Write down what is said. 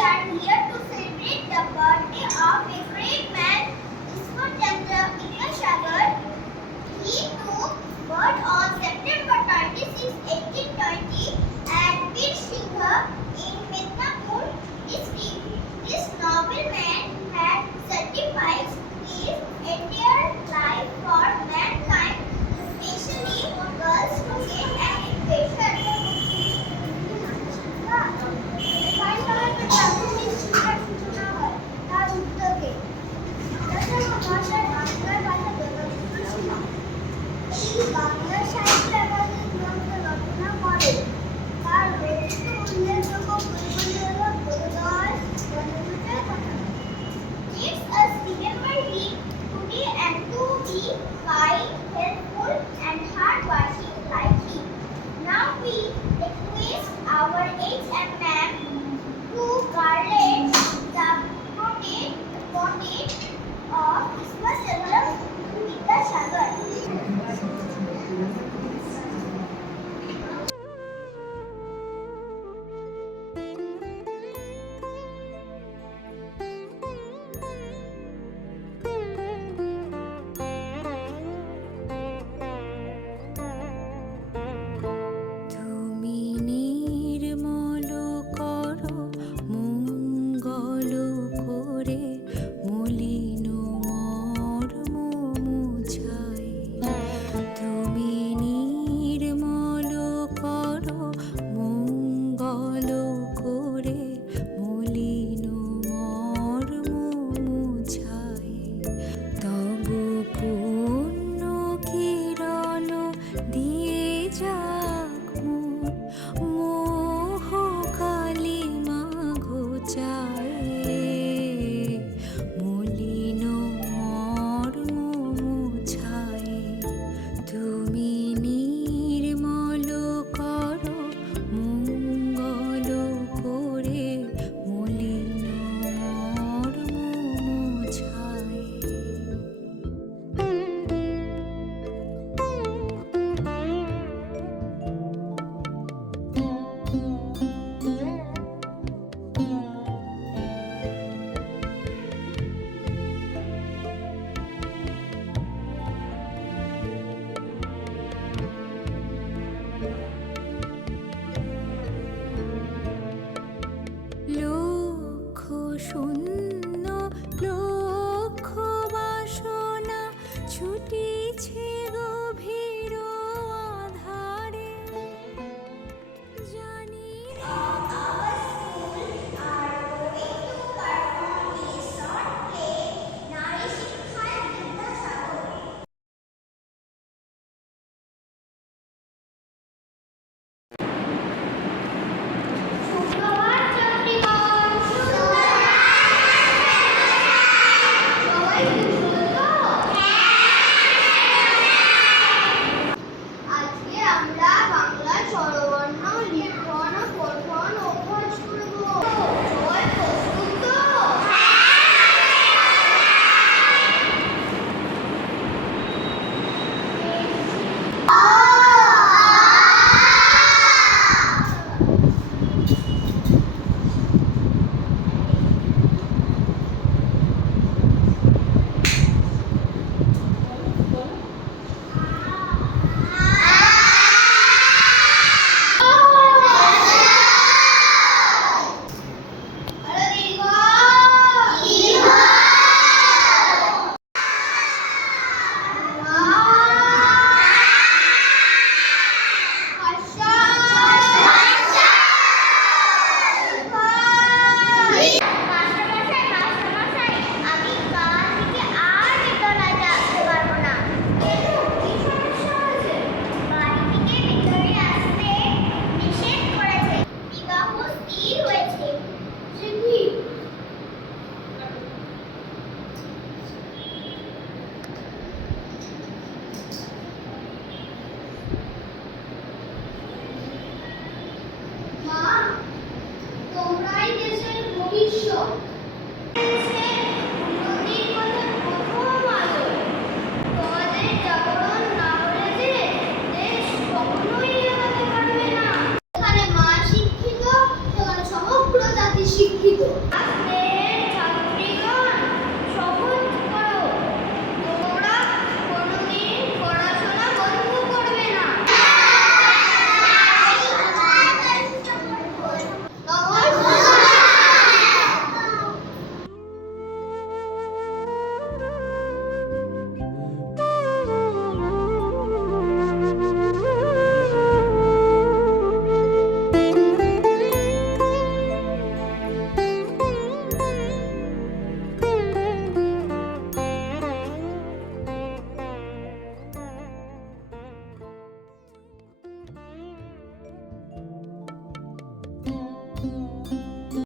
are here to celebrate the birthday of a great man, Ishwarchandra Vidyasagar. He took birth on September 26, 1820 at Bir Singha in Midnapur district. This noble man had sacrificed his entire life for mankind, especially girls, to gain an education. Bangla সাহিত্য academy গ্রন্থ রচনা করেন। তার রচিত উল্লেখযোগ্য বইগুলি হল বোধোদয়, বনবিজয়, কথা। Let us remember him today and to be kind, helpful, and hardworking like him. Now we request our HM ma'am to garland the portrait of Ishwarchandra Vidyasagar. শিক্ষিত।